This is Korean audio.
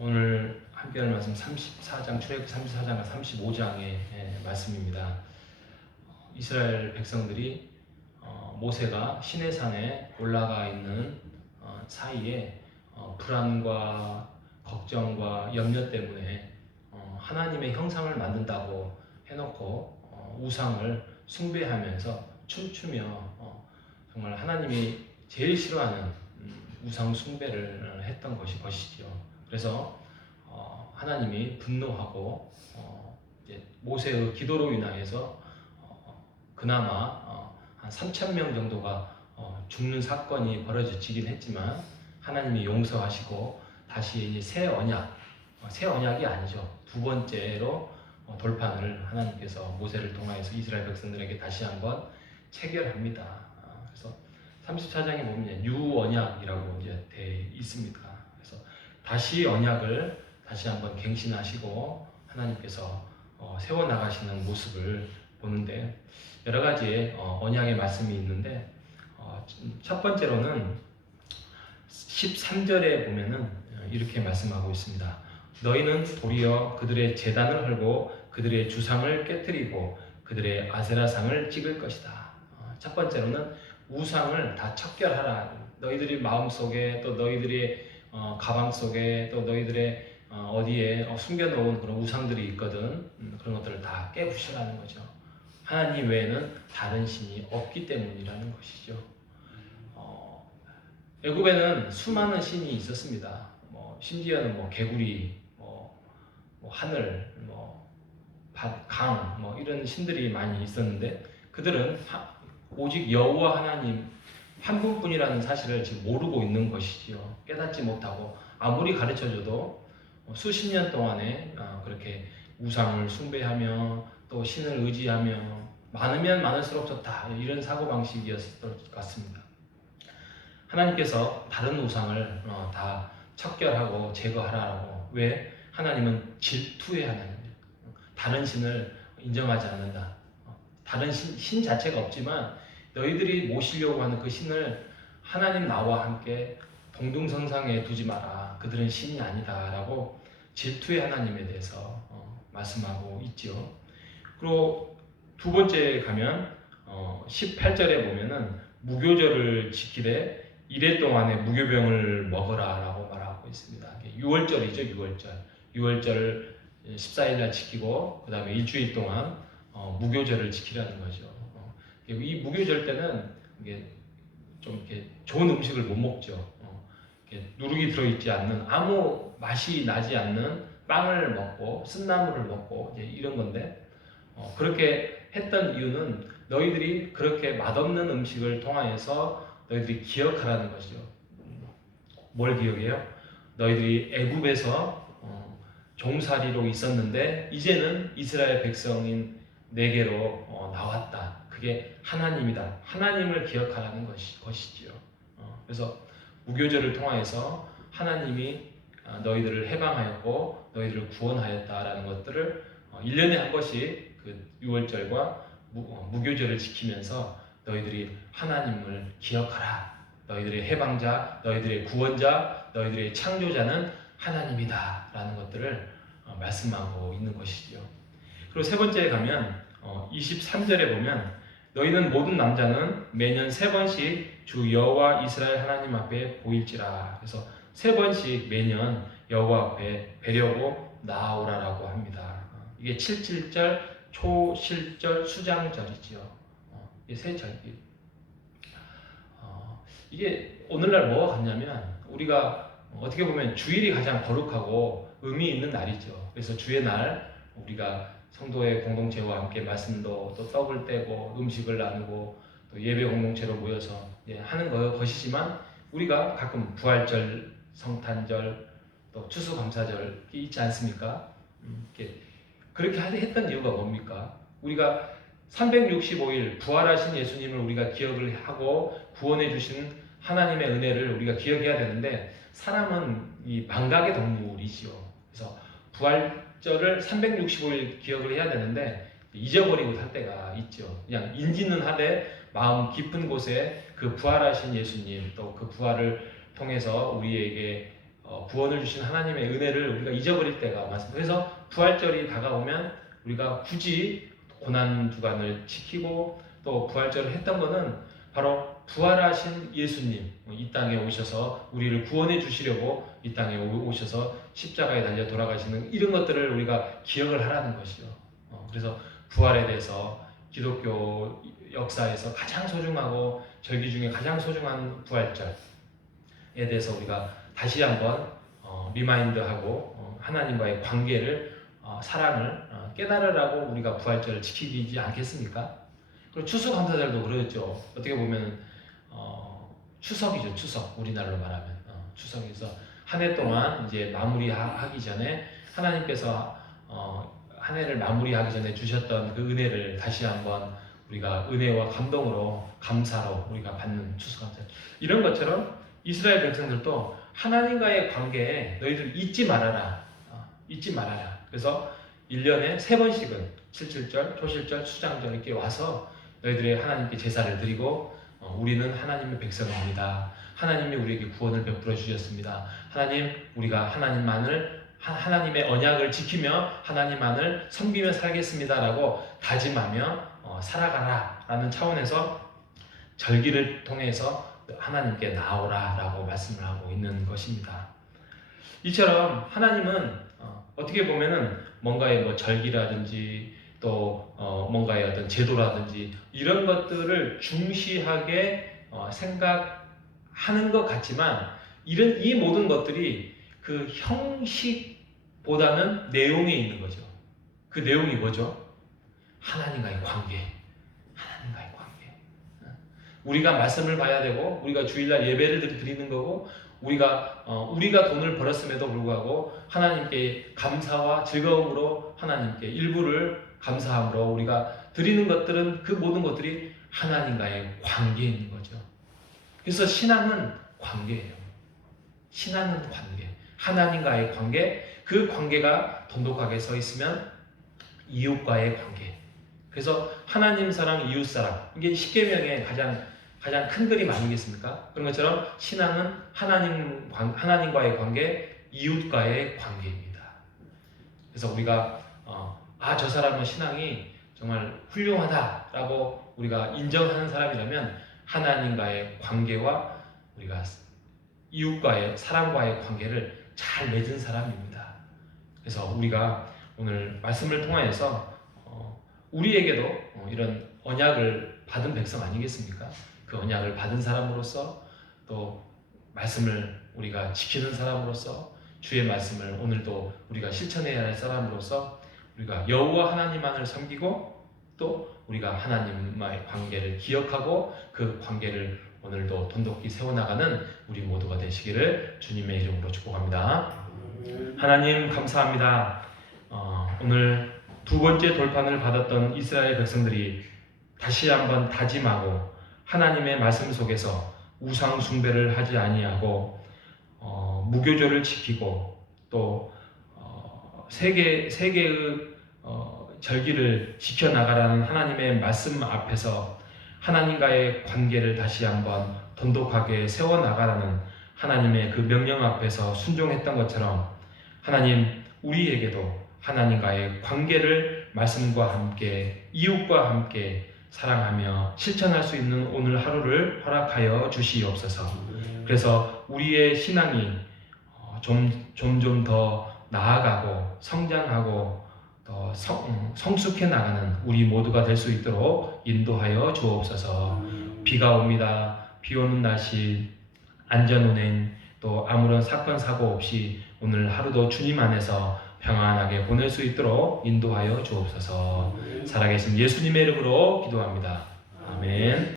오늘 함께할 말씀 34장 출애굽 34장과 35장의 말씀입니다. 이스라엘 백성들이 모세가 시내산에 올라가 있는 사이에 불안과 걱정과 염려 때문에 하나님의 형상을 만든다고 해놓고 우상을 숭배하면서 춤추며 정말 하나님이 제일 싫어하는 우상 숭배를 했던 것이죠. 그래서 하나님이 분노하고 이제 모세의 기도로 인하여서 그나마 한 3,000명 정도가 죽는 사건이 벌어지긴 했지만 하나님이 용서하시고 다시 이제 새 언약이 아니죠. 두 번째로 돌판을 하나님께서 모세를 통하여서 이스라엘 백성들에게 다시 한번 체결합니다. 그래서 34장에 보면 유언약이라고 이제 돼 있습니다. 그래서 다시 언약을 다시 한번 갱신하시고 하나님께서 세워 나가시는 모습을 보는데 여러 가지의 언약의 말씀이 있는데 첫 번째로는 13절에 보면은 이렇게 말씀하고 있습니다. 너희는 도리어 그들의 제단을 헐고 그들의 주상을 깨뜨리고 그들의 아세라상을 찍을 것이다. 첫 번째로는 우상을 다 척결하라. 너희들이 마음속에 또 너희들의 가방 속에 또 너희들의 어디에 숨겨놓은 그런 우상들이 있거든. 그런 것들을 다 깨부시라는 거죠. 하나님 외에는 다른 신이 없기 때문이라는 것이죠. 애굽에는 수많은 신이 있었습니다. 심지어는 개구리, 하늘, 강, 이런 신들이 많이 있었는데 그들은 오직 여호와 하나님 한 분뿐이라는 사실을 지금 모르고 있는 것이지요. 깨닫지 못하고 아무리 가르쳐줘도 수십 년 동안에 그렇게 우상을 숭배하며 또 신을 의지하며 많으면 많을수록 좋다 이런 사고방식이었을 것 같습니다. 하나님께서 다른 우상을 다 척결하고 제거하라고. 왜? 하나님은 질투의 하나님이에요. 다른 신을 인정하지 않는다. 다른 신 자체가 없지만 너희들이 모시려고 하는 그 신을 하나님 나와 함께 동등성상에 두지 마라. 그들은 신이 아니다 라고 질투의 하나님에 대해서 말씀하고 있죠. 그리고 두 번째 가면 18절에 보면은 무교절을 지키되 이래 동안에 무교병을 먹어라 라고 말하고 있습니다. 6월절이죠. 6월절 14일날 지키고 그 다음에 일주일 동안 무교절을 지키라는 거죠. 이 무교절 때는 이게 좀 이렇게 좋은 음식을 못 먹죠. 누룩이 들어있지 않는 아무 맛이 나지 않는 빵을 먹고 쓴나물을 먹고 이제 이런 건데 그렇게 했던 이유는 너희들이 그렇게 맛없는 음식을 통하여서 너희들이 기억하라는 것이죠. 뭘 기억해요? 너희들이 애굽에서 종살이로 있었는데 이제는 이스라엘 백성인 내게로 나왔다. 그게 하나님이다. 하나님을 기억하라는 것이지요. 그래서 무교절을 통하여서 하나님이 너희들을 해방하였고 너희들을 구원하였다라는 것들을 1년에 한 번씩 그 6월절과 무교절을 지키면서 너희들이 하나님을 기억하라. 너희들의 해방자, 너희들의 구원자, 너희들의 창조자는 하나님이다 라는 것들을 말씀하고 있는 것이지요. 그리고 세 번째에 가면 23절에 보면 너희는 모든 남자는 매년 3번씩 주 여호와 이스라엘 하나님 앞에 보일지라. 그래서 3번씩 매년 여호와 앞에 뵈려고 나아오라라고 합니다. 이게 7.7절, 초실절, 수장절이지요. 이 세 절기. 이게 오늘날 뭐가 같냐면 우리가 어떻게 보면 주일이 가장 거룩하고 의미 있는 날이죠. 그래서 주의 날 우리가 성도의 공동체와 함께 말씀도 또 떡을 떼고 음식을 나누고 또 예배 공동체로 모여서 하는 것이지만 우리가 가끔 부활절, 성탄절, 또 추수감사절이 있지 않습니까? 그렇게 했던 이유가 뭡니까? 우리가 365일 부활하신 예수님을 우리가 기억을 하고 구원해 주신 하나님의 은혜를 우리가 기억해야 되는데 사람은 이 망각의 동물이지요. 그래서 부활절을 365일 기억을 해야 되는데 잊어버리고 살 때가 있죠. 그냥 인지는 하되 마음 깊은 곳에 그 부활하신 예수님 또 그 부활을 통해서 우리에게 구원을 주신 하나님의 은혜를 우리가 잊어버릴 때가 많습니다. 그래서 부활절이 다가오면 우리가 굳이 고난주간을 지키고 또 부활절을 했던 것은 바로 부활하신 예수님 이 땅에 오셔서 우리를 구원해 주시려고 이 땅에 오셔서 십자가에 달려 돌아가시는 이런 것들을 우리가 기억을 하라는 것이요. 그래서 부활에 대해서 기독교 역사에서 가장 소중하고 절기 중에 가장 소중한 부활절에 대해서 우리가 다시 한번 리마인드하고 하나님과의 관계를 사랑을 깨달으라고 우리가 부활절을 지키지 않겠습니까? 그리고 추수감사절도 그렇죠. 어떻게 보면 추석이죠. 추석 우리나라로 말하면 추석에서 한 해 동안 이제 마무리하기 전에 하나님께서 한 해를 마무리하기 전에 주셨던 그 은혜를 다시 한번 우리가 은혜와 감동으로 감사로 우리가 받는 추수감사 이런 것처럼 이스라엘 백성들도 하나님과의 관계에 너희들 잊지 말아라. 잊지 말아라. 그래서 1년에 3번씩은 77절, 초실절, 수장절 이렇게 와서 너희들의 하나님께 제사를 드리고 우리는 하나님의 백성입니다. 하나님이 우리에게 구원을 베풀어 주셨습니다. 하나님, 우리가 하나님의 언약을 지키며 하나님만을 섬기며 살겠습니다라고 다짐하며 살아가라 라는 차원에서 절기를 통해서 하나님께 나오라라고 말씀을 하고 있는 것입니다. 이처럼 하나님은 어떻게 보면은 뭔가의 뭐 절기라든지 또 뭔가의 어떤 제도라든지 이런 것들을 중시하게 생각하는 것 같지만 이 모든 것들이 그 형식보다는 내용에 있는 거죠. 그 내용이 뭐죠? 하나님과의 관계. 하나님과의 관계. 우리가 말씀을 봐야 되고 우리가 주일날 예배를 드리는 거고 우리가 돈을 벌었음에도 불구하고 하나님께 감사와 즐거움으로 하나님께 일부를 감사함으로 우리가 드리는 것들은 그 모든 것들이 하나님과의 관계에 있는 거죠. 그래서 신앙은 관계예요. 신앙은 관계. 하나님과의 관계, 그 관계가 돈독하게 서 있으면 이웃과의 관계. 그래서 하나님 사랑, 이웃 사랑. 이게 십계명의 가장 큰 그림 아니겠습니까? 그런 것처럼 신앙은 하나님과의 관계, 이웃과의 관계입니다. 그래서 우리가 저 사람은 신앙이 정말 훌륭하다라고 우리가 인정하는 사람이라면 하나님과의 관계와 우리가 이웃과의 사랑과의 관계를 잘 맺은 사람입니다. 그래서 우리가 오늘 말씀을 통하여서 우리에게도 이런 언약을 받은 백성 아니겠습니까? 그 언약을 받은 사람으로서 또 말씀을 우리가 지키는 사람으로서 주의 말씀을 오늘도 우리가 실천해야 할 사람으로서 우리가 여호와 하나님만을 섬기고 또 우리가 하나님과의 관계를 기억하고 그 관계를 오늘도 돈독히 세워나가는 우리 모두가 되시기를 주님의 이름으로 축복합니다. 하나님 감사합니다. 오늘 두 번째 돌판을 받았던 이스라엘 백성들이 다시 한번 다짐하고 하나님의 말씀 속에서 우상 숭배를 하지 아니하고 무교절을 지키고 또 세 개의 절기를 지켜나가라는 하나님의 말씀 앞에서 하나님과의 관계를 다시 한번 돈독하게 세워나가라는 하나님의 그 명령 앞에서 순종했던 것처럼 하나님 우리에게도 하나님과의 관계를 말씀과 함께 이웃과 함께 사랑하며 실천할 수 있는 오늘 하루를 허락하여 주시옵소서. 그래서 우리의 신앙이 점점 더 나아가고 성장하고 더 성숙해 나가는 우리 모두가 될 수 있도록 인도하여 주옵소서. 비가 옵니다. 비 오는 날씨 안전운행 또 아무런 사건 사고 없이 오늘 하루도 주님 안에서 평안하게 보낼 수 있도록 인도하여 주옵소서. 살아계신 예수님의 이름으로 기도합니다. 아멘.